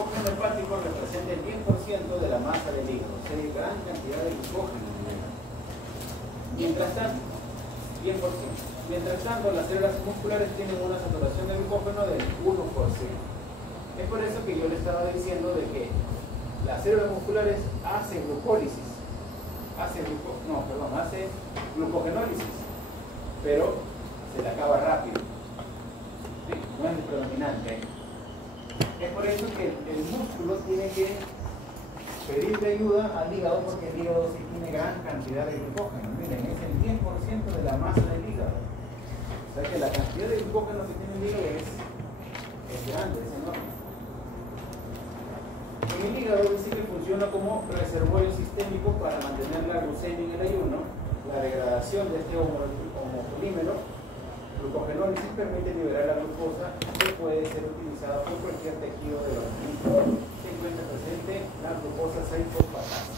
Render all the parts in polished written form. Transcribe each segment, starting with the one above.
glucógeno hepático representa el 10% de la masa del hígado, o sea, hay gran cantidad de glucógeno. Mientras tanto, 10%. Mientras tanto, las células musculares tienen una saturación de glucógeno del 1%. Es por eso que yo le estaba diciendo de que las células musculares hacen glucólisis, hace glucogenólisis, pero se le acaba rápido. ¿Sí? No es el predominante. Es por eso que el músculo tiene que pedirle ayuda al hígado, porque el hígado sí tiene gran cantidad de glucógeno. Miren, es el 10% de la masa del hígado. O sea que la cantidad de glucógeno que tiene el hígado es grande, es enorme. En el hígado dice que funciona como reservorio sistémico para mantener la glucemia en el ayuno. La degradación de este homopolímero, glucogenólisis, permite liberar la glucosa que puede ser utilizada por cualquier tejido del organismo. Se encuentra presente la glucosa 6-fosfatasa.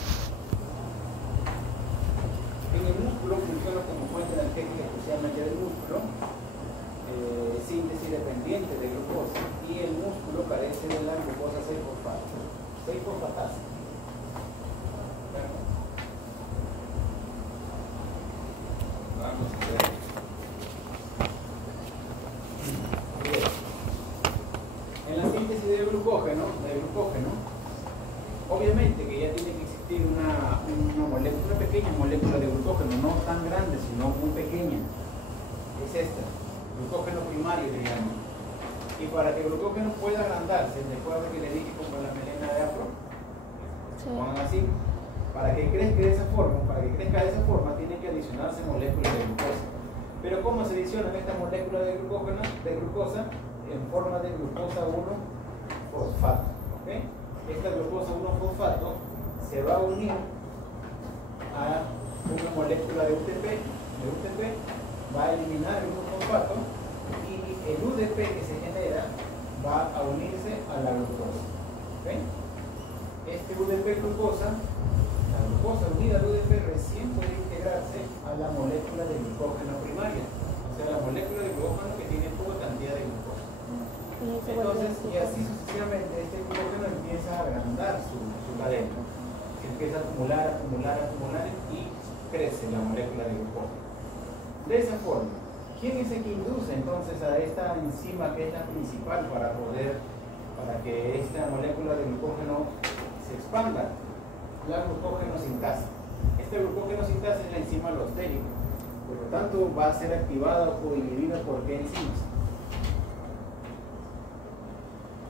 En el músculo funciona como fuente energética, especialmente del músculo, síntesis dependiente de glucosa, y el músculo carece de la glucosa 6-fosfatasa. Vamos a ver. En la síntesis de glucógeno, obviamente que ya tiene que existir una pequeña molécula de glucógeno, no tan grande, sino muy pequeña. Es esta, glucógeno primario, digamos. Y para que el glucógeno pueda agrandarse, recuerda que le dije como la melena de afro, pongan así, para que crezca de esa forma, tiene que adicionarse moléculas de glucosa. Pero ¿cómo se adicionan estas moléculas de glucosa? En forma de glucosa 1-fosfato. ¿Okay? Esta glucosa 1-fosfato se va a unir a una molécula de UTP, va a eliminar el 1-fosfato, y el UDP que se genera va a unirse a la glucosa. ¿Okay? Este UDP glucosa, la glucosa unida al UDP recién puede integrarse a la molécula de glucógeno primaria, o sea, la molécula de glucógeno que tiene poca cantidad de glucosa. Entonces, y así sucesivamente, este glucógeno empieza a agrandar su cadena, se empieza a acumular y crece la molécula de glucógeno. De esa forma, ¿quién es el que induce entonces a esta enzima que es la principal para que esta molécula de glucógeno se expanda? La glucógenosintasa. Esta glucógenosintasa es la enzima alostérica, por lo tanto va a ser activada o inhibida por qué enzimas.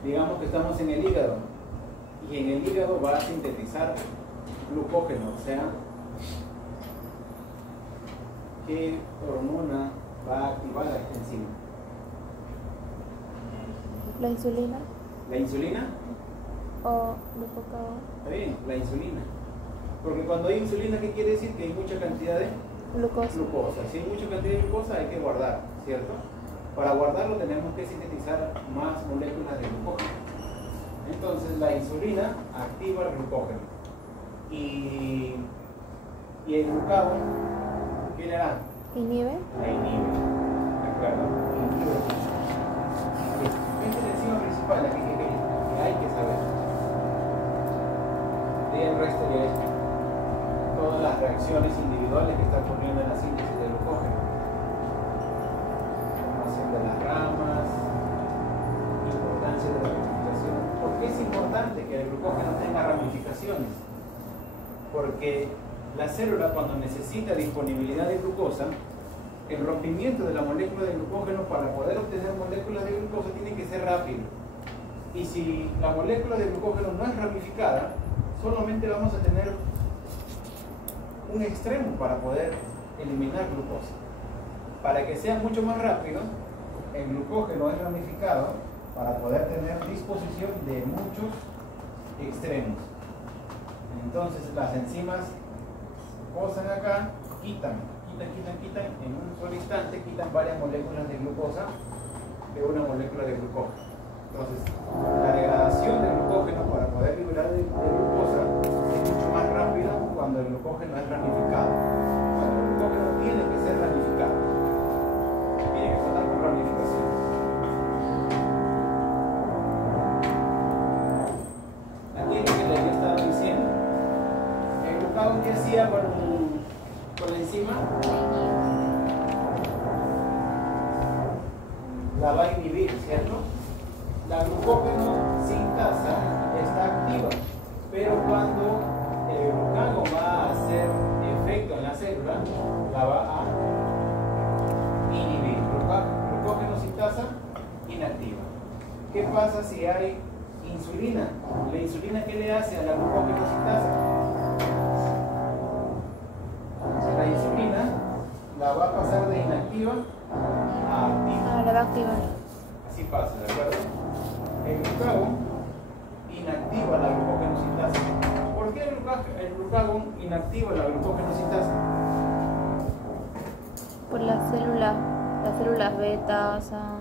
Digamos que estamos en el hígado, y en el hígado va a sintetizar glucógeno, o sea, ¿qué hormona va a activar a esta enzima? ¿La insulina? ¿La insulina? ¿O glucagón? Está bien, la insulina. Porque cuando hay insulina, ¿qué quiere decir? Que hay mucha cantidad de glucosa. Si hay mucha cantidad de glucosa, hay que guardar, ¿cierto? Para guardarlo tenemos que sintetizar más moléculas de glucógeno. Entonces la insulina activa el glucógeno. Y el glucagón, ¿qué le hará? ¿Inhibe? La inhibe. ¿De acuerdo? Inhibe. Esta es la enzima principal, la que hay que saber. Y el resto ya es todas las reacciones individuales que están ocurriendo en la síntesis del glucógeno. De las ramas, importancia de la ramificación. ¿Por qué es importante que el glucógeno tenga ramificaciones? Porque la célula, cuando necesita disponibilidad de glucosa, el rompimiento de la molécula de glucógeno para poder obtener moléculas de glucosa tiene que ser rápido. Y si la molécula de glucógeno no es ramificada, solamente vamos a tener un extremo para poder eliminar glucosa. Para que sea mucho más rápido, el glucógeno es ramificado para poder tener disposición de muchos extremos. Entonces las enzimas posan acá, quitan en un solo instante, quitan varias moléculas de glucosa de una molécula de glucógeno. Entonces la degradación del glucógeno para poder liberar de glucosa es mucho más rápida cuando el glucógeno es ramificado. Cuando el glucógeno tiene que ser ramificado, tiene que contar con ramificación. cuando el glucagón va a hacer efecto en la célula, la va a inhibir. Glucógeno sintasa inactiva. ¿Qué pasa si hay insulina? ¿La insulina qué le hace a la glucógeno sintasa? La insulina la va a pasar de inactiva a activa. La va a activar. Así pasa, ¿de acuerdo? El glucagón inactiva la glucógeno sintasa. ¿Por qué el glucagón inactiva la glucógeno sintasa? Por las células beta, o sea,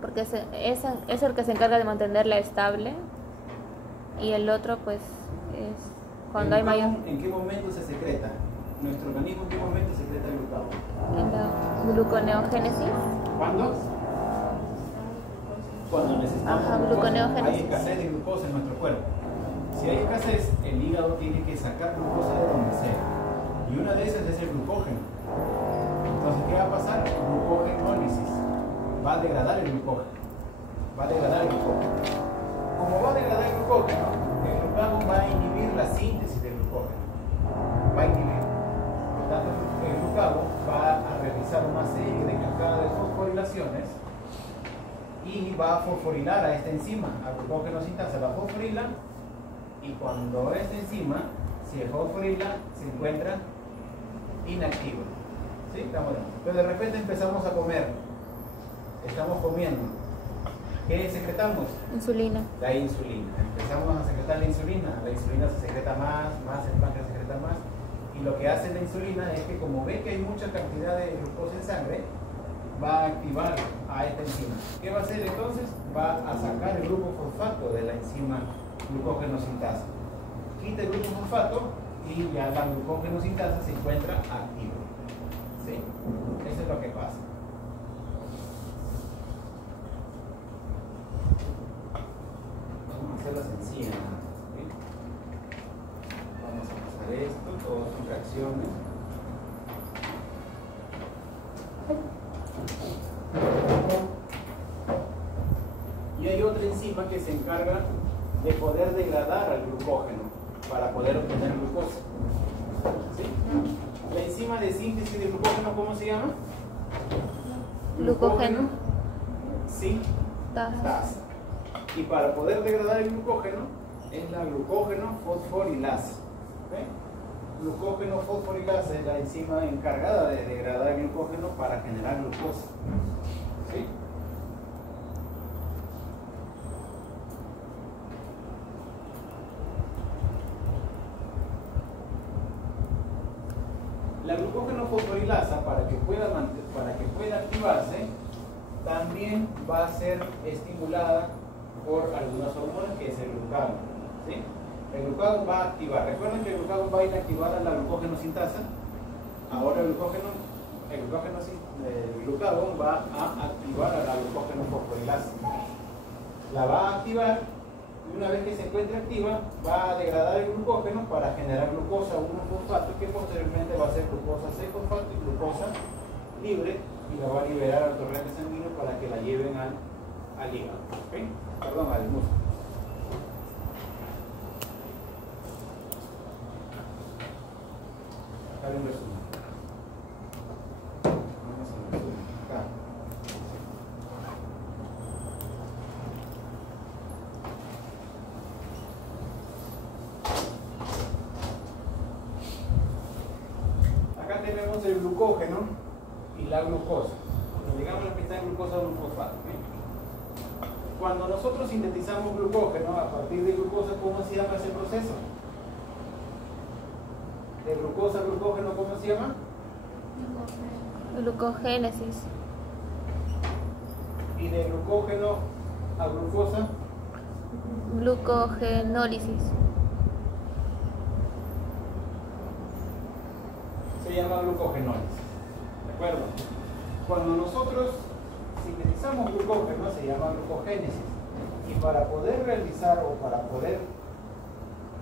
porque es el que se encarga de mantenerla estable y el otro pues es cuando hay mayor... ¿En qué momento se secreta? ¿Nuestro organismo en qué momento secreta el glucagón? En la gluconeogénesis. ¿Cuándo? Cuando necesitamos gluconeogénesis. Hay escasez de glucosa en nuestro cuerpo. Si hay escasez, el hígado tiene que sacar glucosa de donde sea. Y una de esas es el glucógeno. Entonces, ¿qué va a pasar? Glucogenólisis. Va a degradar el glucógeno. Como va a degradar el glucógeno, el glucagón va a inhibir la síntesis del glucógeno. Va a inhibir. Por tanto, el glucagón va a realizar una serie de cascadas de fosforilaciones y va a fosforilar a esta enzima, a glucógeno sintasa, la fosforila, y cuando esta enzima se fosforila, se encuentra inactiva. ¿Sí? Pero de repente empezamos a comer, estamos comiendo. ¿Qué secretamos? Insulina. La insulina. Empezamos a secretar la insulina se secreta más, el páncreas secreta más, y lo que hace la insulina es que como ve que hay mucha cantidad de glucosa en sangre, va a activar a esta enzima. ¿Qué va a hacer entonces? Va a sacar el grupo fosfato de la enzima glucógeno sintasa. Quita el grupo fosfato y ya la glucógeno sintasa se encuentra activa. ¿Sí? Eso es lo que pasa. Vamos a hacerlo sencillo. ¿Sí? Vamos a pasar esto, todas son reacciones. Y hay otra enzima que se encarga de poder degradar al glucógeno para poder obtener glucosa. ¿Sí? La enzima de síntesis de glucógeno, ¿cómo se llama? Glucógeno sintasa. Y para poder degradar el glucógeno es la glucógeno fosforilasa. ¿Okay? Glucógeno fosforilasa es la enzima encargada de degradar el glucógeno para generar glucosa. ¿Sí? La glucógeno fosforilasa, para que pueda activarse, también va a ser estimulada por algunas hormonas, que es el glucagón. ¿Sí? El glucagón va a activar. Recuerden que el glucagón va a inactivar a la glucógeno sintasa. Ahora el glucagón va a activar a la glucógeno fosforilasa. La va a activar y una vez que se encuentre activa, va a degradar el glucógeno para generar glucosa 1-fosfato, que posteriormente va a ser glucosa 6-fosfato y glucosa libre, y la va a liberar al torrente sanguíneo para que la lleven al hígado. ¿Okay? Perdón, al músculo. Acá hay un resumen. Vamos al resumen. Acá. Acá tenemos el glucógeno y la glucosa. Digamos que está en glucosa 1-fosfato. ¿Okay? Cuando nosotros sintetizamos glucógeno a partir de glucosa, ¿cómo se llama ese proceso? De glucosa a glucógeno, ¿cómo se llama? Glucogénesis. Y de glucógeno a glucosa, Glucogenólisis. se llama glucogenólisis. ¿De acuerdo? Cuando nosotros sintetizamos glucógeno se llama glucogénesis. Y para poder realizar o para poder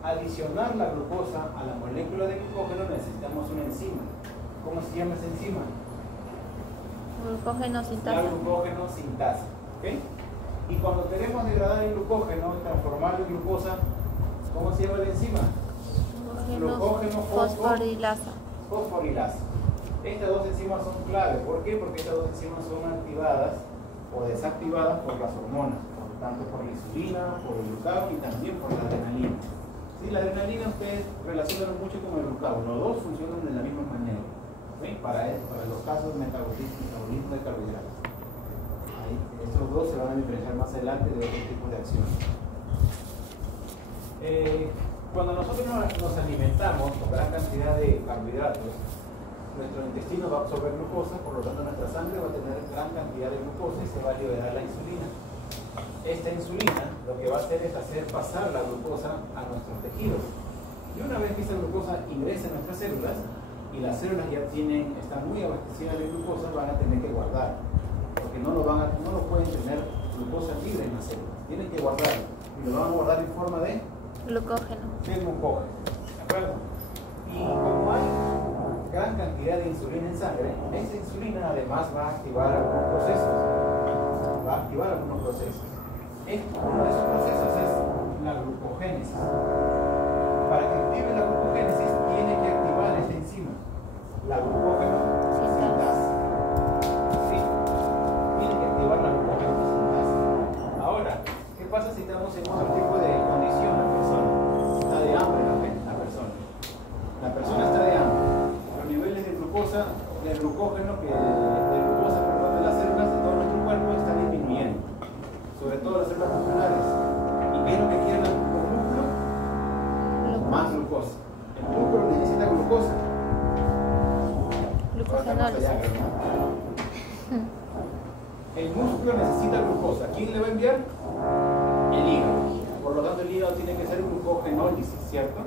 adicionar la glucosa a la molécula de glucógeno necesitamos una enzima. ¿Cómo se llama esa enzima? Glucógeno sintasa. La glucógeno sintasa. ¿Okay? Y cuando queremos degradar el glucógeno y transformarlo en glucosa, ¿Cómo se llama la enzima? Glucógeno fosforilasa. Fosforilasa. Estas dos enzimas son clave. ¿Por qué? Porque estas dos enzimas son activadas o desactivadas por las hormonas, tanto por la insulina, por el glucagón y también por la adrenalina. ¿Sí? La adrenalina ustedes relacionan mucho con el glucagón, los dos funcionan de la misma manera. ¿Sí? Para los casos de metabolismo de carbohidratos. Estos dos se van a diferenciar más adelante de otro tipo de acciones. Cuando nosotros nos alimentamos con gran cantidad de carbohidratos, nuestro intestino va a absorber glucosa, por lo tanto nuestra sangre va a tener gran cantidad de glucosa y se va a liberar la insulina. Esta insulina lo que va a hacer es hacer pasar la glucosa a nuestros tejidos. Y una vez que esa glucosa ingresa en nuestras células, y las células ya están muy abastecidas de glucosa, van a tener que guardar, porque no lo pueden tener glucosa libre en las células, tienen que guardarlo, y lo van a guardar en forma de Glucógeno. ¿De acuerdo? Y como hay gran cantidad de insulina en sangre, esa insulina además va a activar algunos procesos. Uno de esos procesos es la glucogénesis. Para que active la glucogénesis tiene que activar esta enzima, la glucógeno sintasa. ¿Sí? Tiene que activar la glucógeno sintasa. Ahora, ¿qué pasa si estamos en otro tipo de condición? La persona está de hambre, la persona está de hambre. Los niveles de glucosa, de glucosa, perdón, de las células de todo nuestro cuerpo están disminuyendo, sobre todo las células musculares. ¿Y qué es lo que quiere el músculo? Más glucosa. El músculo necesita glucosa. El músculo necesita glucosa. ¿Quién le va a enviar? El hígado. Por lo tanto, el hígado tiene que ser glucogenólisis, ¿cierto?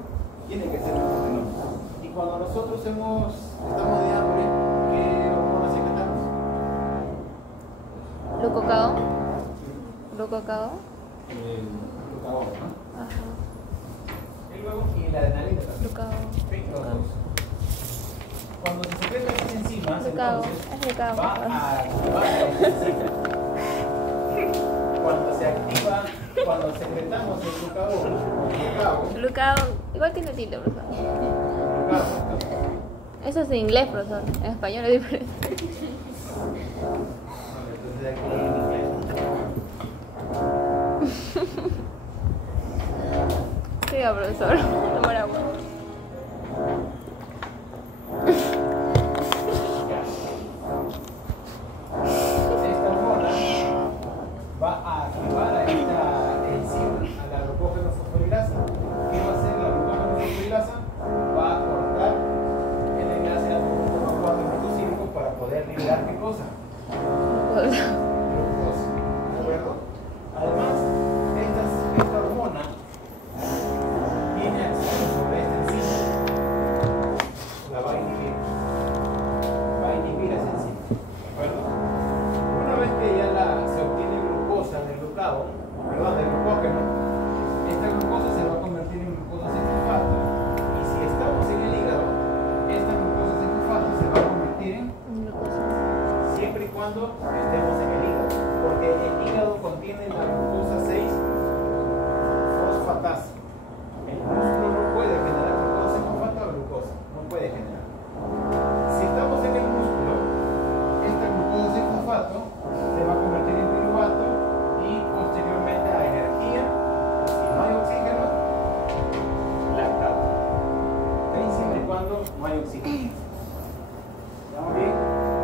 Tiene que ser glucogenólisis. Y cuando nosotros estamos de hambre, ¿qué hormonas secretamos? Glucagón. Glucagón. Glucagón, ¿no? Ajá. Y luego, y la adrenalina también. Glucagón. Cuando se secretan estas enzimas, entonces va a activar esta enzima. Cuando secretamos el glucagón, igual tiene tilde, profesor. Eso es en inglés, profesor. En español es diferente. Entonces aquí en inglés. Siga, profesor. Tomar agua. Esta hormona va a activar a esta enzima, a la glucógeno fosforilasa. ¿Qué va a hacer la glucógeno fosforilasa? Va a cortar el enlace al glucógeno 4.5 para poder liberar ¿qué cosa? Glucosa. ¿De acuerdo? Además, esta hormona tiene acción sobre esta enzima. La va a inhibir. Va a inhibir esa enzima. ¿De acuerdo? Una vez que ya se obtiene glucosa del glucagón, del glucógeno, esta glucosa se va a convertir en glucosa 6-fosfato. Y si estamos en el hígado, esta glucosa 6-fosfato se va a convertir en glucosa. Siempre y cuando estemos en el hígado. Porque el hígado contiene la glucosa 6-fosfatasa. El músculo no puede generar glucosa 6-fosfato o glucosa. No puede generar. Si estamos en el músculo, esta glucosa 6-fosfato se va a convertir en piruvato y posteriormente a energía. Si no hay oxígeno, lactato. ¿Okay? Siempre y cuando no hay oxígeno. ¿Estamos bien?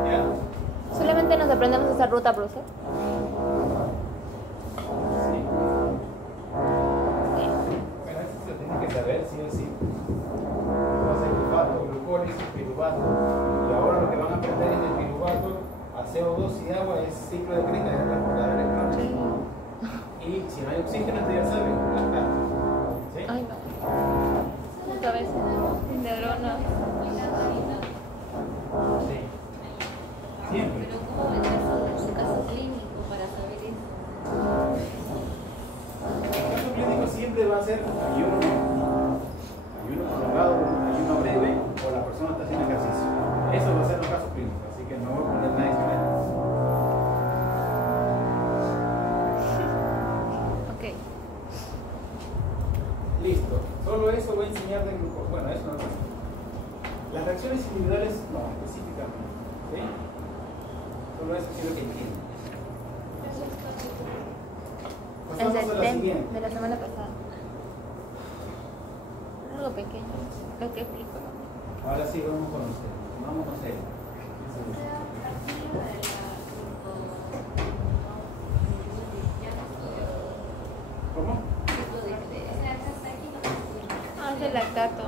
¿Ya? Solamente nos aprendemos esa ruta, profesor. Sí. Bueno, esto se lo tiene que saber, sí o sí. Glucosa 6-fosfato, glucólisis, piruvato. Y ahora lo que van a aprender es el piruvato a CO2 y agua es ciclo de Krebs, es transportar electrones. Y si no hay oxígeno, ustedes ya saben, lactato. ¿Sí? Ay, no. Otra vez. Neuronas. Sí. Siempre. Pero ¿cómo meterse en su caso clínico para saber eso? El caso clínico siempre va a ser ayuno prolongado, ayuno breve o la persona está haciendo ejercicio. Eso va a ser los casos clínicos, así que no voy a poner nada excelente. Ok. Listo. eso voy a enseñar de glucosa. Bueno, eso no. Las reacciones individuales no, específicamente. ¿Sí? Solo eso quiero que entiendan. El Pasamos a la de siguiente. la semana pasada. Algo pequeño, lo que explico. Ahora sí, vamos con usted. Vamos a hacer. ¿Cómo? Ah, es el lactato.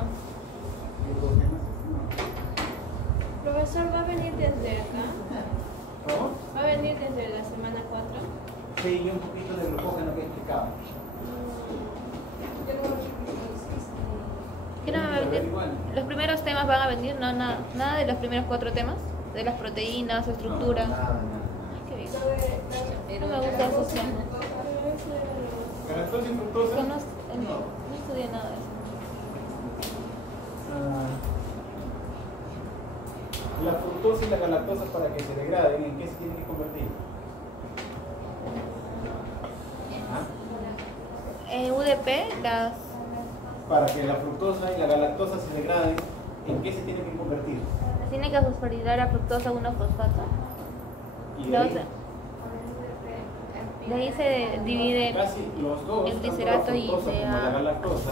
Profesor, ¿va a venir desde acá? ¿Cómo? ¿Va a venir desde la semana 4? Sí, y un poquito de glucógeno que explicaba. ¿Qué no va a venir? Los primeros temas van a venir, no, nada de los primeros 4 temas, de las proteínas, estructura. No, nada. Qué bien. No me gusta eso, sí. Galactosa y fructosa. Que no estudié nada de eso. La fructosa y la galactosa, para que se degraden, ¿en qué se tienen que convertir? UDP, Para que la fructosa y la galactosa se degraden, ¿en qué se tienen que convertir? tiene que fosforilizar a fructosa 1-fosfato. Y de ahí, De ahí se divide casi los dos, el tanto la glicerato y fructosa como la CA. galactosa,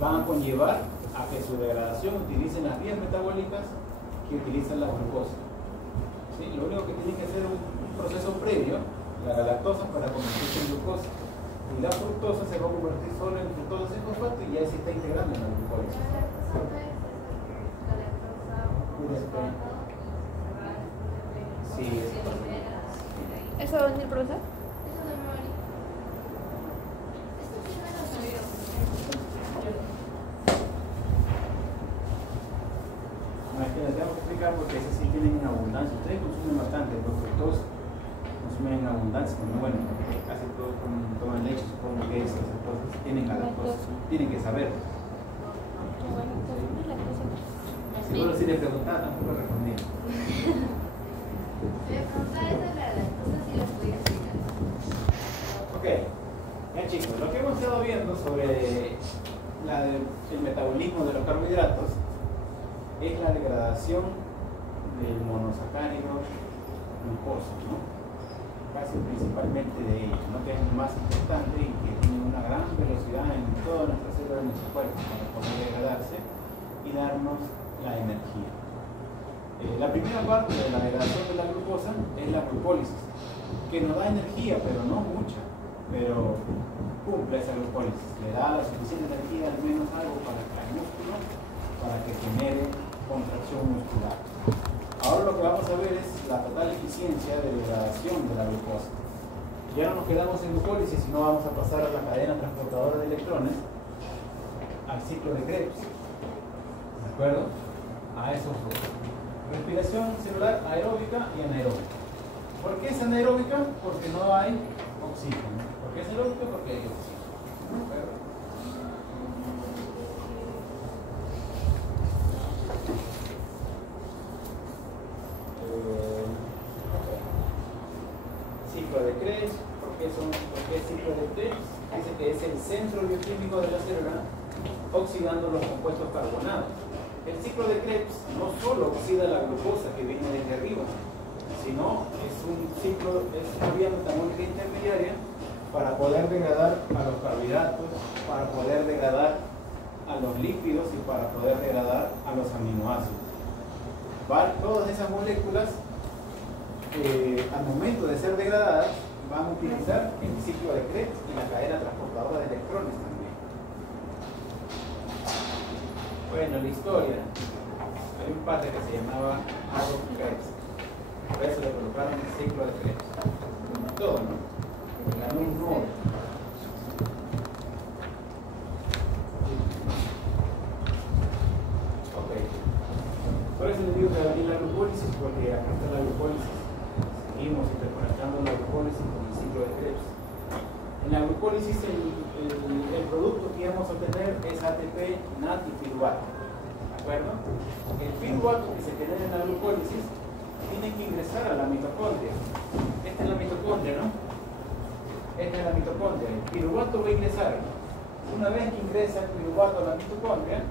van a conllevar a que su degradación utilicen las vías metabólicas que utilizan la glucosa. ¿Sí? Lo único que tiene que hacer es un proceso previo, la galactosa, para convertirse en glucosa. Y la fructosa se va a convertir solo en fructosa sin fosfato y ya se está integrando en la glucosa. Sí, ¿Eso va a venir, profesor? no es que les tengo que explicar porque esas sí tienen en abundancia. Ustedes consumen bastante, los fructosa consumen en abundancia, pero bueno, casi todos toman leche, supongo que esas cosas tienen galactosa, tienen que saber. Seguro si le preguntaba tampoco respondía. Ok, ya chicos, lo que hemos estado viendo sobre el metabolismo de los carbohidratos es la degradación del monosacárido glucosa, ¿no? Casi principalmente de ellos, ¿no? Que es el más importante y que tiene una gran velocidad en todas nuestras células de nuestro cuerpo para poder degradarse y darnos la energía. La primera parte de la degradación de la glucosa es la glucólisis, que nos da energía, pero no mucha, pero cumple esa glucólisis, le da la suficiente energía, al menos algo para el músculo, para que genere contracción muscular. Ahora lo que vamos a ver es la total eficiencia de degradación de la glucosa. Ya no nos quedamos en glucólisis, sino vamos a pasar a la cadena transportadora de electrones, al ciclo de Krebs. ¿De acuerdo? A esos dos. Respiración celular aeróbica y anaeróbica. ¿Por qué es anaeróbica? Porque no hay oxígeno. ¿Por qué es aeróbica? Porque hay oxígeno. ¿De acuerdo? Ciclo de Krebs. ¿Por qué es ciclo de Krebs? Dice que es el centro bioquímico de la célula oxidando los compuestos carbonados. El ciclo de Krebs no solo oxida la glucosa que viene desde arriba, sino es un ciclo, es una vía metabólica intermediaria para poder degradar a los carbohidratos, para poder degradar a los lípidos y para poder degradar a los aminoácidos. Todas esas moléculas, al momento de ser degradadas, van a utilizar el ciclo de Krebs y la cadena transportadora de electrones también. Bueno, la historia. Hay un padre que se llamaba Adolf Krebs. Por eso le colocaron el ciclo de Krebs. Como todo, ¿no? Ganó un Nobel. Ok. Por eso les digo que va a venir la glucólisis, porque acá está la glucólisis. Seguimos interconectando la glucólisis con el ciclo de Krebs. En la glucólisis el producto que vamos a obtener es ATP, NAD y piruvato. ¿De acuerdo? El piruvato que se genera en la glucólisis tiene que ingresar a la mitocondria. Esta es la mitocondria, ¿no? Esta es la mitocondria. El piruvato va a ingresar. Una vez que ingresa el piruvato a la mitocondria,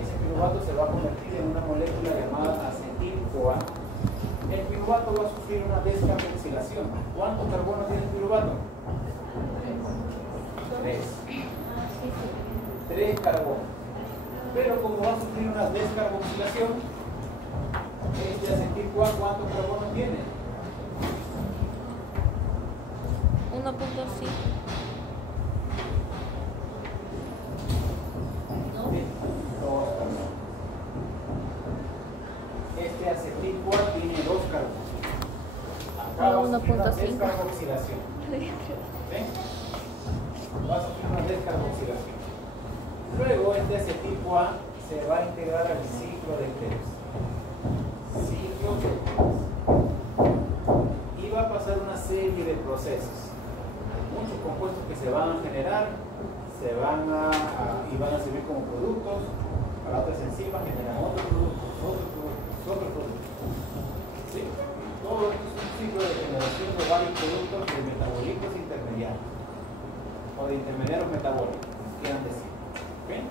ese piruvato se va a convertir en una molécula llamada acetil-CoA. El piruvato va a sufrir una descarboxilación. ¿Cuántos carbonos tiene el piruvato? 3 carbonos. Pero como va a sufrir una descarboxilación, este acetil-CoA, ¿cuántos carbonos tiene? 1.5. Este acetil-CoA tiene 2 carbonos. Acá va a sufrir una 1.5. descarboxilación. ¿Sí? Va a sufrir una descarboxilación. Luego este acetil-CoA se va a integrar al ciclo de Krebs. Ciclo de Krebs. Y va a pasar una serie de procesos. Muchos compuestos que se van a generar y van a servir como productos. Para otras enzimas generan otros productos. ¿Sí? Todo esto es un ciclo de generación de varios productos de metabolitos intermediarios o de intermediarios metabólicos, como quieran decir. ¿Okay?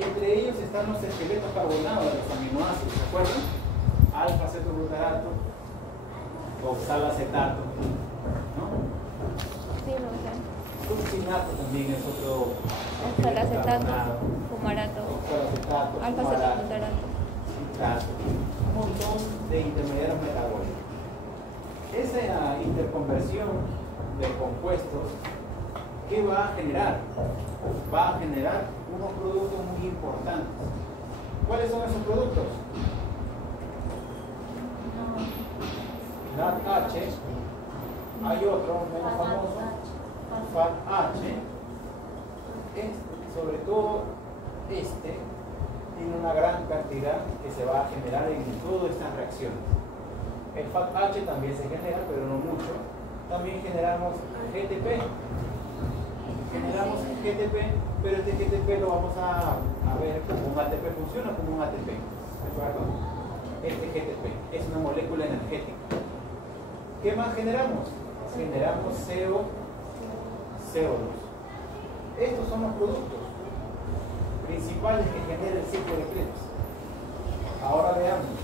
Entre ellos están los esqueletos carbonados de los aminoácidos, ¿se acuerdan? Alfa-cetoglutarato, oxalacetato, ¿no? Sí, lo sé. Succinato también es otro Oxalacetato, fumarato, oxalacetato, alfa-cetoglutarato. citrato, un montón de intermediarios metabólicos. Esa interconversión de compuestos, ¿qué va a generar? Va a generar unos productos muy importantes. ¿Cuáles son esos productos? NADH, hay otro menos famoso, FADH, sobre todo este tiene una gran cantidad que se va a generar en todas estas reacciones. El FADH también se genera, pero no mucho. También generamos GTP. Pero este GTP lo vamos a ver como un ATP, funciona como un ATP. ¿De acuerdo? Este GTP es una molécula energética. ¿Qué más generamos? Generamos CO2. Estos son los productos principales que genera el ciclo de Krebs. Ahora veamos.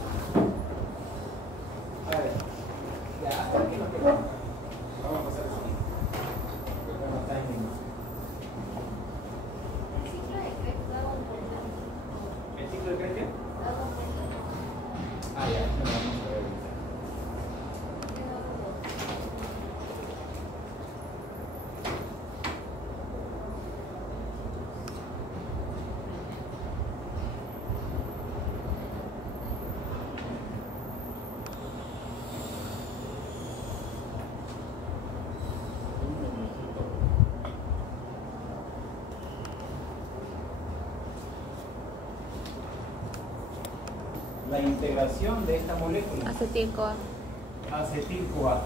A ver, ya hasta aquí nos quedamos. Vamos a pasar así. Bueno, timing. ¿El ciclo de Krebs qué? Ah, ya, no lo vamos a ver ahorita. La integración de esta molécula, Acetil-CoA. acetil-CoA.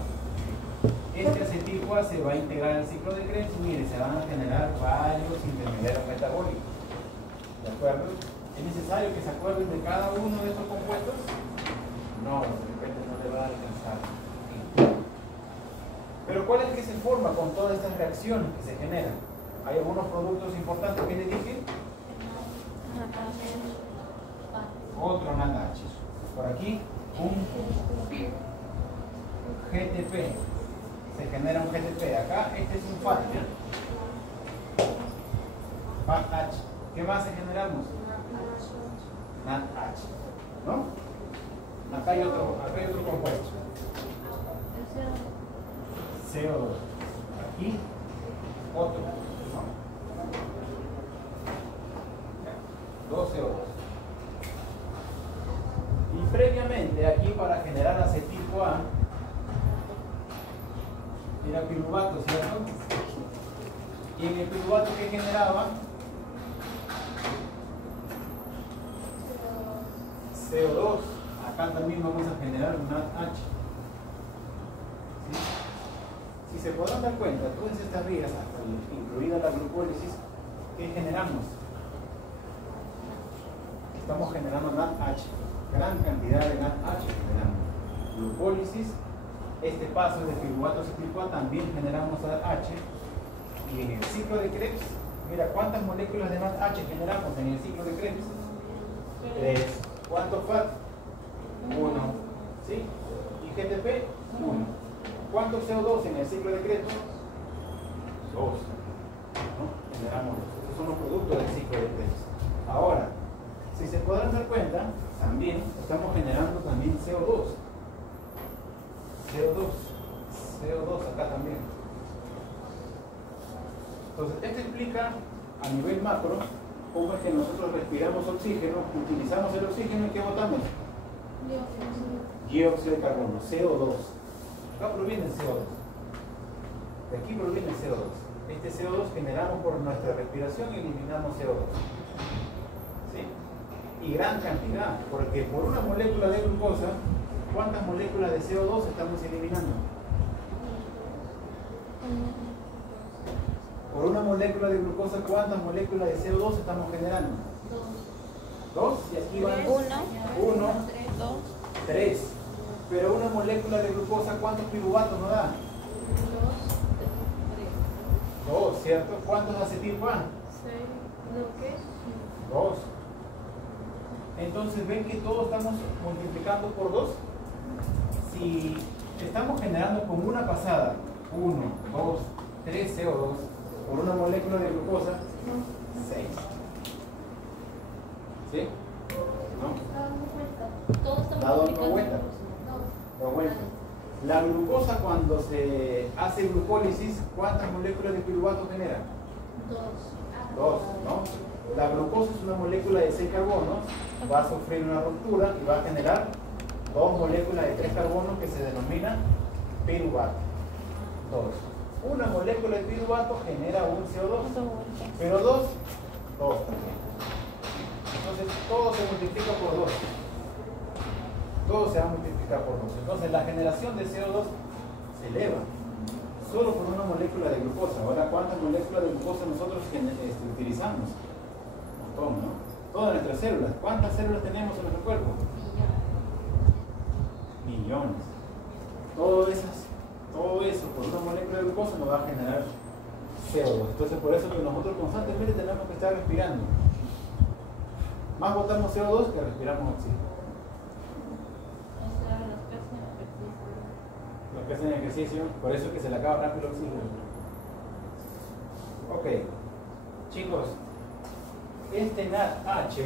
Este acetil-CoA se va a integrar al ciclo de Krebs y mire, se van a generar varios intermediarios metabólicos. ¿De acuerdo? ¿Es necesario que se acuerden de cada uno de estos compuestos? No, de repente no le va a alcanzar. Pero ¿cuál es que se forma con todas estas reacciones que se generan? Hay algunos productos importantes que le dije. Otro NADH. Por aquí, un GTP. Se genera un GTP. Acá, este es un FAT. FAT-H. ¿Qué más generamos? NADH. ¿No? Acá hay otro compuesto. CO2. Aquí, otro. ¿No? 2 CO2. Y previamente aquí para generar acetil-CoA era piruvato, ¿cierto? Y en el piruvato que generaba CO2. Acá también vamos a generar un NADH. ¿Sí? Si se podrán dar cuenta, todas estas vías, incluida la glucólisis, ¿qué generamos? Estamos generando NADH. Gran cantidad de NADH generamos. Glucólisis, este paso de piruvato acetil-CoA también generamos NADH, y en el ciclo de Krebs Mira, ¿cuántas moléculas de NADH generamos en el ciclo de Krebs? 3. ¿Cuántos FAT? 1. ¿Sí? ¿Y GTP? 1. ¿Cuántos CO2 en el ciclo de Krebs? 2. ¿No? Generamos 2. Estos son los productos del ciclo de Krebs. Ahora, si se podrán dar cuenta, también estamos generando también CO2. CO2 acá también. Entonces, esto explica a nivel macro cómo es que nosotros respiramos oxígeno, utilizamos el oxígeno y ¿qué botamos? Dióxido de carbono, CO2. Acá proviene el CO2. De aquí proviene el CO2. Este CO2 generamos por nuestra respiración y eliminamos CO2. ¿Sí? Y gran cantidad, porque por una molécula de glucosa, ¿cuántas moléculas de CO2 estamos eliminando? Por una molécula de glucosa, ¿cuántas moléculas de CO2 estamos generando? 2. Y aquí van 1, 2, 3. Pero una molécula de glucosa, ¿cuántos piruvatos nos da? 2, ¿cierto? ¿Cuántos acetilpan? 2. Entonces, ¿ven que todos estamos multiplicando por 2? Si estamos generando con una pasada 1, 2, 3 CO2 por una molécula de glucosa, 6. ¿Sí? ¿No? Todos estamos ¿Dado multiplicando. vuelta? Da vuelta. La glucosa, cuando se hace glucólisis, ¿cuántas moléculas de piruvato genera? 2, ¿no? La glucosa es una molécula de 6 carbonos, va a sufrir una ruptura y va a generar 2 moléculas de 3 carbonos que se denomina piruvato. 2. Una molécula de piruvato genera un CO2, pero 2 también. Entonces todo se multiplica por 2. Todo se va a multiplicar por 2. Entonces la generación de CO2 se eleva solo por una molécula de glucosa. Ahora, ¿cuántas moléculas de glucosa nosotros utilizamos? Un montón, ¿no? Todas nuestras células. ¿Cuántas células tenemos en nuestro cuerpo? Millones. Todo eso por una molécula de glucosa nos va a generar CO2. Entonces, por eso que nosotros constantemente tenemos que estar respirando. Más botamos CO2 que respiramos oxígeno. Los que hacen ejercicio, por eso es que se le acaba rápido el oxígeno. Ok, chicos, este NADH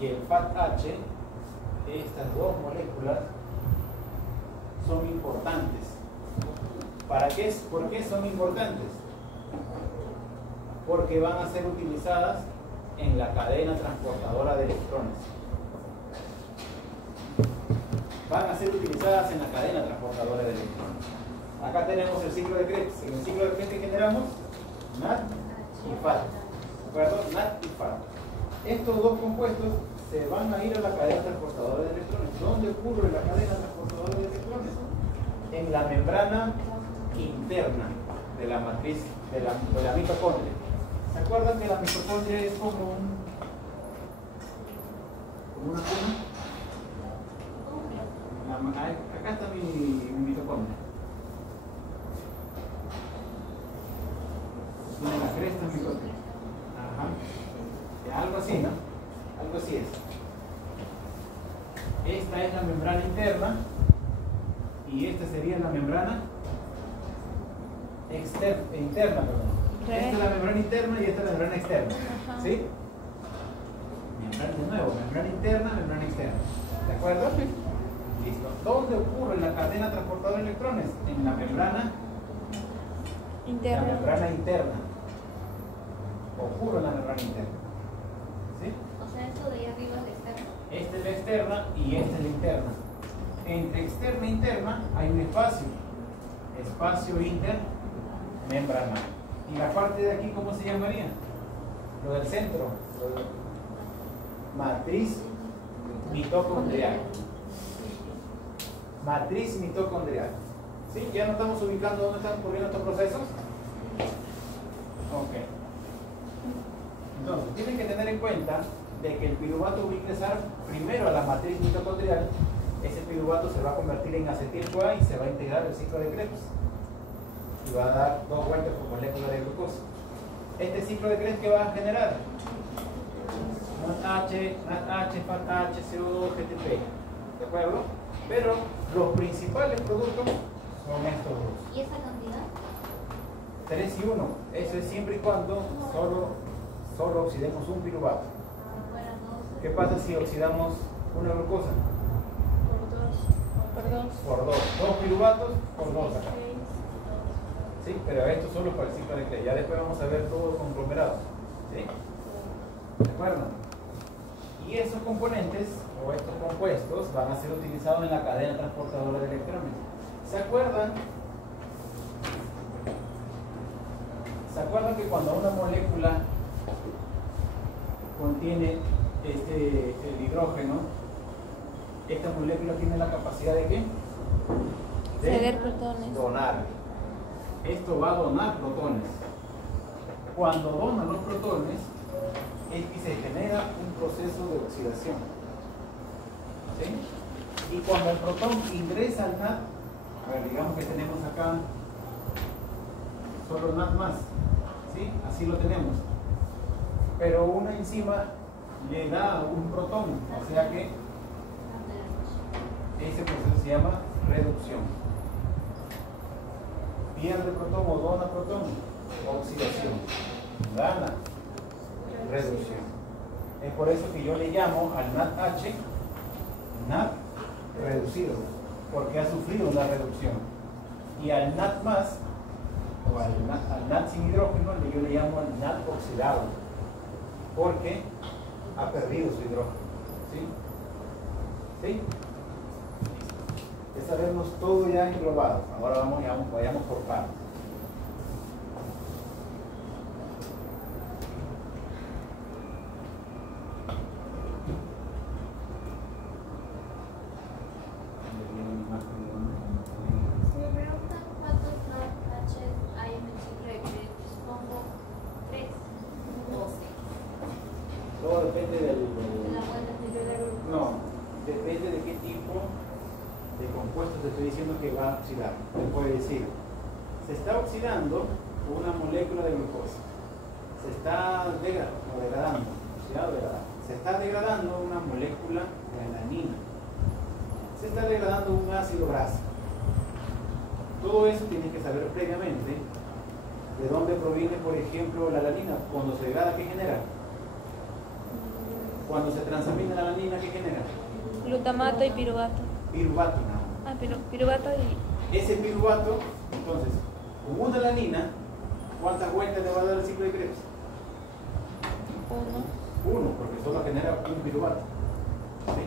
y el FATH, estas dos moléculas, son importantes. ¿Por qué son importantes? Porque van a ser utilizadas en la cadena transportadora de electrones. Van a ser utilizadas en la cadena transportadora de electrones. Acá tenemos el ciclo de Krebs. En el ciclo de Krebs que generamos NAD y FAT. ¿De acuerdo? NAD y FAT. Estos dos compuestos se van a ir a la cadena transportadora de electrones. ¿Dónde ocurre la cadena transportadora de electrones? En la membrana interna de la matriz de la mitocondria. ¿Se acuerdan que la mitocondria es como una cuna? Acá está mi mitocondria. Tiene la cresta mitocondria. Ajá. Algo así, ¿no? Algo así es. Esta es la membrana interna y esta sería la membrana interna, perdón. Esta es la membrana interna y esta es la membrana externa. ¿Sí? De nuevo, membrana interna, membrana externa. ¿De acuerdo? Listo. ¿Dónde ocurre la cadena transportadora de electrones? En la membrana interna. La membrana interna. Ocurre en la membrana interna. ¿Sí? O sea, esto de ahí arriba es la externa. Esta es la externa y esta es la interna. Entre externa e interna hay un espacio. Espacio intermembranal. Y la parte de aquí, ¿cómo se llamaría? Lo del centro. Matriz mitocondrial. Matriz mitocondrial. ¿Sí? ¿Ya no estamos ubicando dónde están ocurriendo estos procesos? Ok. Entonces, tienen que tener en cuenta de que el piruvato va a ingresar primero a la matriz mitocondrial. Ese piruvato se va a convertir en acetil-CoA y se va a integrar el ciclo de Krebs. Y va a dar 2 vueltas por molécula de glucosa. este ciclo de Krebs que va a generar NADH, FATH, CO2, GTP, ¿de acuerdo? Pero los principales productos son estos dos. ¿Y esa cantidad? 3 y 1, eso es siempre y cuando solo oxidemos un piruvato. Fueran 12. ¿Qué pasa si oxidamos una glucosa? Por 2. Por 2. 2 piruvatos por 2 acá. Sí, pero esto solo para el ciclo de Krebs. Ya después vamos a ver todos los conglomerados. ¿Sí? ¿De acuerdo? Y esos componentes o estos compuestos van a ser utilizados en la cadena transportadora de electrones. ¿Se acuerdan? ¿Se acuerdan que cuando una molécula contiene el hidrógeno, esta molécula tiene la capacidad de qué? De Ceder protones. donar. Esto va a donar protones. Cuando donan los protones, es que se genera un proceso de oxidación. ¿Sí? Y cuando el protón ingresa al NAD, a ver, digamos que tenemos acá solo NAD más, ¿sí? Así lo tenemos. Pero una enzima le da un protón, o sea que ese proceso se llama reducción. Pierde protón o dona protón, oxidación. Gana, reducción. Es por eso que yo le llamo al NADH NAD reducido, porque ha sufrido una reducción. Y al NAD más, o al NAD sin hidrógeno, yo le llamo al NAD oxidado, porque ha perdido su hidrógeno. ¿Sí? ¿Sí? Ya sabemos todo ya englobado. Ahora vayamos por partes. Me preguntan cuántos NADH hay en el ciclo de Krebs. Pongo 3, 12. Todo depende De la vuelta anterior del grupo. No, depende de qué tipo de compuesto te estoy diciendo que va a oxidar. Te puede decir, se está oxidando una molécula de glucosa, se está degradando, se está degradando una molécula de alanina, se está degradando un ácido graso. Todo eso tienes que saber previamente de dónde proviene, por ejemplo, la alanina. Cuando se degrada, ¿qué genera? Cuando se transamina la alanina, ¿qué genera? Glutamato y piruvato. Piruvato, nada más. Ah, piruvato y... Ese piruvato, entonces, con una alanina, ¿cuántas vueltas le va a dar el ciclo de Krebs? 1. 1, porque solo genera un piruvato. ¿Sí?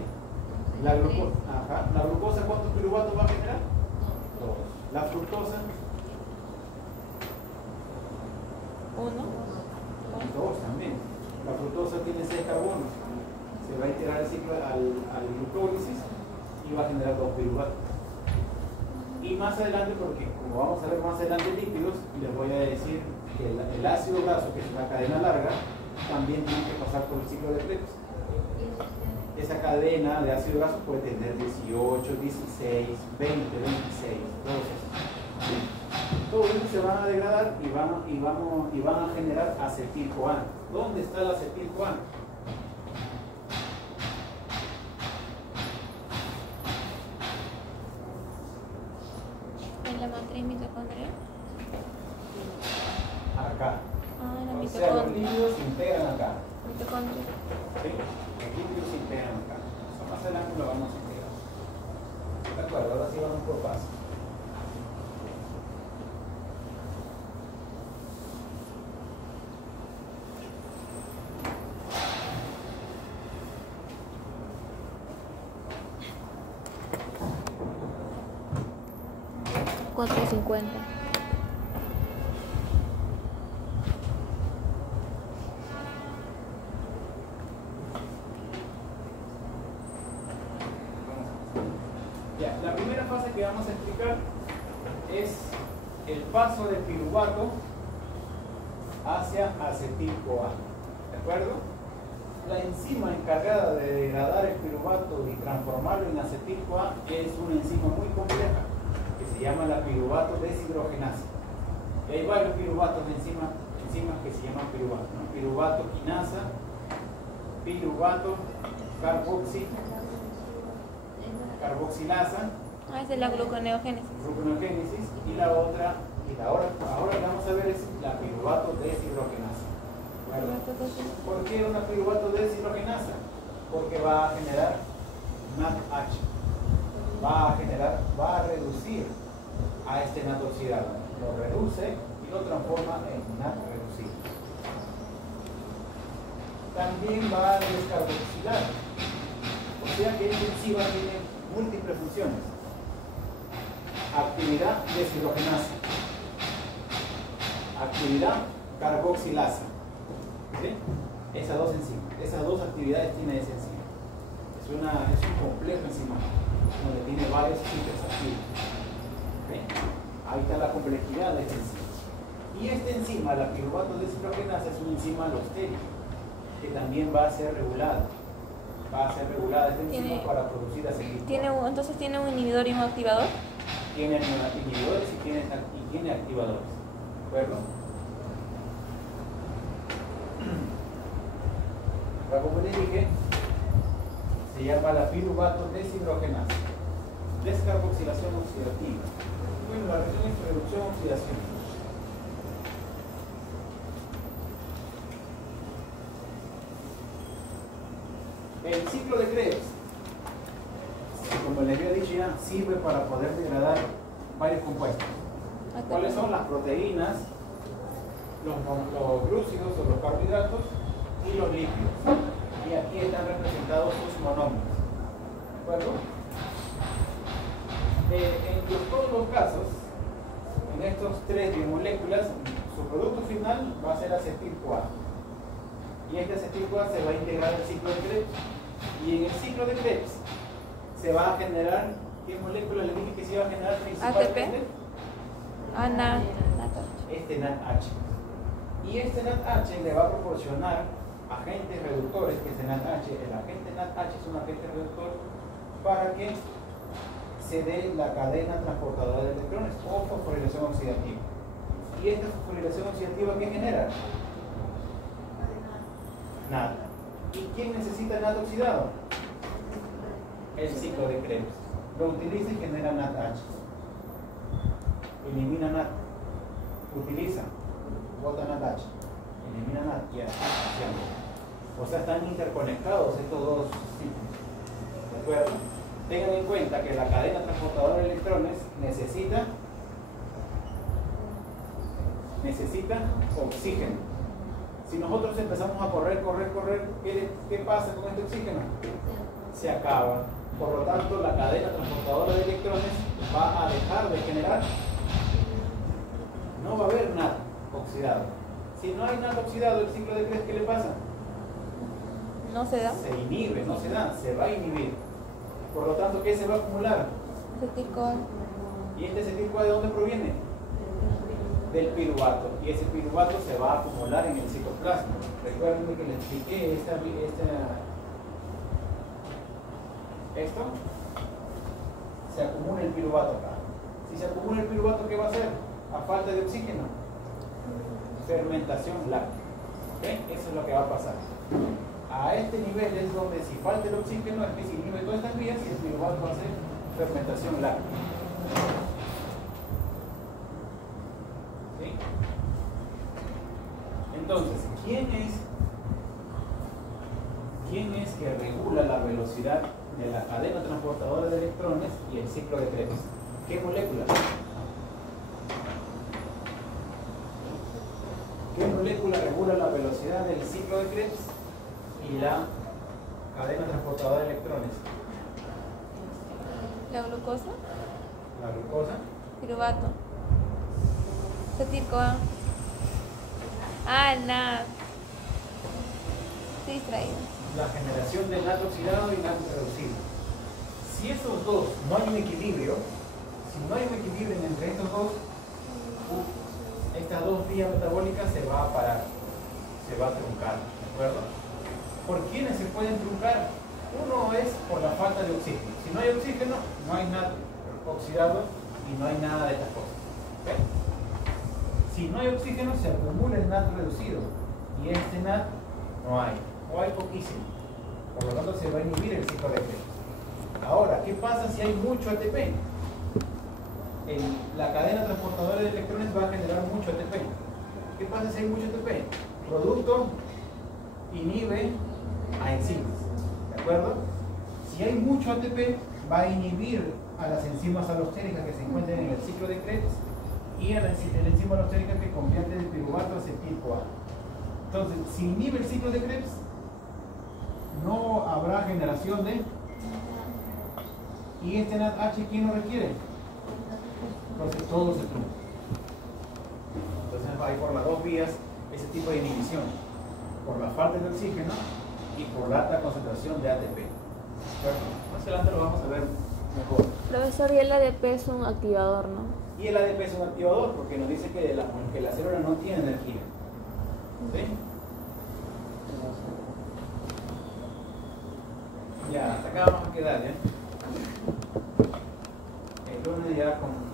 La glucosa, ¿cuántos piruvatos va a generar? 2. La fructosa, 1. 2 también. La fructosa tiene 6 carbonos. Se va a integrar el ciclo al glucólisis y va a generar 2 piruvatos. Y más adelante, porque como vamos a ver más adelante lípidos, les voy a decir que el ácido graso, que es una cadena larga, también tiene que pasar por el ciclo de Krebs. Esa cadena de ácido graso puede tener 18, 16, 20, 26, todos esos. Todo eso se van a degradar y van a generar acetil-CoA. ¿Dónde está el acetil-CoA? En la matriz mitocondrial. Acá. Ah, en la O sea, los mitocondria. lípidos se integran acá. Mitocondria. ¿Sí? Los lípidos se integran acá. Eso más adelante lo vamos a integrar. De acuerdo, ahora sí vamos por paso. $4.50. Ya, la primera fase que vamos a explicar es el paso del piruvato hacia acetil-CoA. ¿De acuerdo? La enzima encargada de degradar el piruvato y transformarlo en acetil-CoA es una enzima muy compleja que se llama la piruvato deshidrogenasa. Y hay varios piruvatos de enzima enzimas que se llaman piruvato, ¿no? Piruvato quinasa, piruvato carboxilasa, Esa es la gluconeogénesis. gluconeogénesis, y la otra, ahora que vamos a ver es la piruvato deshidrogenasa. ¿Vale? ¿Por qué una piruvato deshidrogenasa? Porque va a generar NADH, va a reducir a este NAD oxidado, lo reduce y lo transforma en NAD reducido. También va a descarboxilar, o sea que esta enzima tiene múltiples funciones. Actividad deshidrogenasa, actividad carboxilasa, ¿sí? Esas dos enzimas, esas dos actividades tiene esa enzima. Es un complejo enzimático donde tiene varios sitios activos. ¿Sí? Ahí está la complejidad de esta enzima. Y esta enzima, la piruvato deshidrogenasa, es una enzima alostérica que también va a ser regulada. Va a ser regulada esta enzima para producir acetilcolina. Entonces tiene un inhibidor y un activador. Tiene inhibidores y tiene activadores. ¿De acuerdo? Ahora, como les dije, se llama la piruvato deshidrogenasa. Descarboxilación oxidativa. Bueno, la reacción es reducción-oxidación. El ciclo de Krebs, como les había dicho ya, sirve para poder degradar varios compuestos. ¿Cuáles son? Las proteínas, los glúcidos o los carbohidratos y los lípidos. Y aquí están representados sus monómeros. ¿De acuerdo? En todos los casos, en estos tres biomoléculas, su producto final va a ser acetil-CoA. Y este acetil-CoA se va a integrar al ciclo de Krebs. Y en el ciclo de Krebs se va a generar, ¿qué molécula le dije que se iba a generar principalmente? NADH. Este NADH. Y este NADH le va a proporcionar agentes reductores, que es el NADH. El agente NADH es un agente reductor para que se dé la cadena transportadora de electrones o fosforilación oxidativa. ¿Y esta fosforilación oxidativa qué genera? NAD. ¿Y quién necesita NAD oxidado? El ciclo de Krebs. Lo utiliza y genera NADH. Elimina NAD. Utiliza. Bota NADH. Elimina NAD y así. O sea, están interconectados estos dos ciclos. ¿De acuerdo? Tengan en cuenta que la cadena transportadora de electrones necesita oxígeno. Si nosotros empezamos a correr, ¿qué pasa con este oxígeno? Se acaba. Por lo tanto, la cadena transportadora de electrones va a dejar de generar. No va a haber nada oxidado. Si no hay nada oxidado, el ciclo de Krebs, ¿qué le pasa? No se da. Se inhibe, no se da, se va a inhibir. Por lo tanto, ¿qué se va a acumular? Acetil-CoA. ¿Y este acetil-CoA de dónde proviene? Del piruvato. Y ese piruvato se va a acumular en el citoplasma. Recuerden que les expliqué esto. Se acumula el piruvato acá. Si se acumula el piruvato, ¿qué va a hacer? A falta de oxígeno. Fermentación láctea. ¿Okay? Eso es lo que va a pasar. A este nivel es donde si falta el oxígeno es que se inhibe todas estas vías y el piruvato va a hacer fermentación láctea. ¿Sí? Entonces, ¿quién es que regula la velocidad de la cadena transportadora de electrones y el ciclo de Krebs? ¿Qué molécula? ¿Qué molécula regula la velocidad del ciclo de Krebs y la cadena transportadora de electrones? La glucosa. La glucosa. Piruvato. Acetil-CoA. NAD. Estoy distraído. La generación de NAD oxidado y NAD reducido. Si esos dos no hay un equilibrio, entre estos dos, estas dos vías metabólicas se va a parar, se va a truncar, ¿de acuerdo? ¿Por quiénes se pueden truncar? Uno es por la falta de oxígeno. Si no hay oxígeno, no hay NAD oxidado y no hay nada de estas cosas. ¿Okay? Si no hay oxígeno, se acumula el NAD reducido. Y este NAD no hay. O hay poquísimo. Por lo tanto, se va a inhibir el ciclo de Krebs. Ahora, ¿qué pasa si hay mucho ATP? La cadena transportadora de electrones va a generar mucho ATP. ¿Qué pasa si hay mucho ATP? Producto inhibe a enzimas. ¿De acuerdo? Si hay mucho ATP, va a inhibir a las enzimas alostéricas que se encuentran en el ciclo de Krebs y a la enzima alostérica que convierte de piruvato a acetil-CoA. Entonces, si inhibe el ciclo de Krebs, no habrá generación de... ¿Y este NADH quién lo requiere? Entonces todo se trunca. Entonces hay por las dos vías ese tipo de inhibición. Por la falta de oxígeno y por la alta concentración de ATP. Más adelante lo vamos a ver mejor. Profesor, y el ADP es un activador, ¿no? Y el ADP es un activador porque nos dice que la célula no tiene energía. ¿Sí? Ya, hasta acá vamos a quedar, ¿ya? El lunes ya con